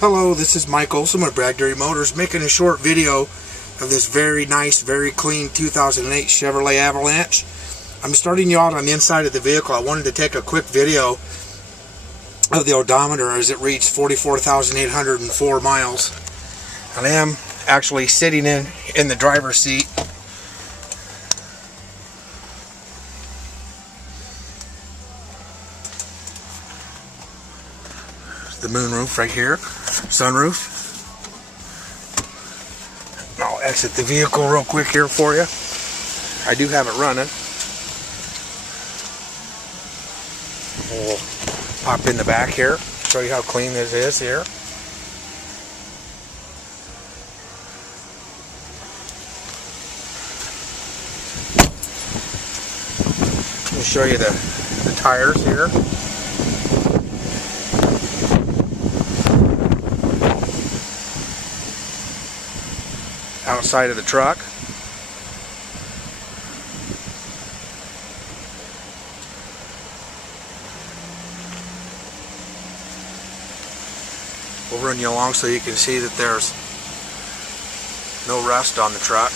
Hello, this is Mike Olson with Bragg Dairy Motors, making a short video of this very nice, very clean 2008 Chevrolet Avalanche. I'm starting you out on the inside of the vehicle. I wanted to take a quick video of the odometer as it reached 44,804 miles. And I am actually sitting in the driver's seat. The moonroof right here, sunroof. I'll exit the vehicle real quick here for you. I do have it running. We'll pop in the back here, show you how clean this is here. Let me show you the tires here. Outside of the truck. We'll run you along so you can see that there's no rust on the truck.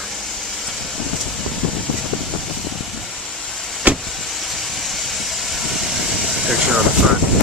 Picture of the front.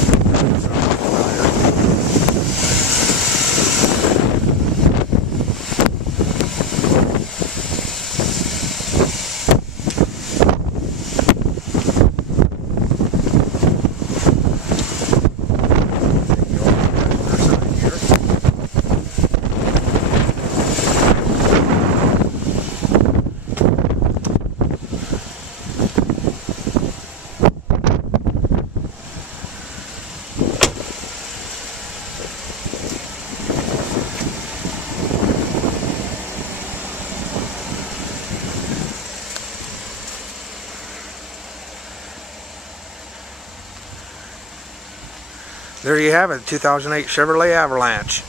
There you have it, 2008 Chevrolet Avalanche.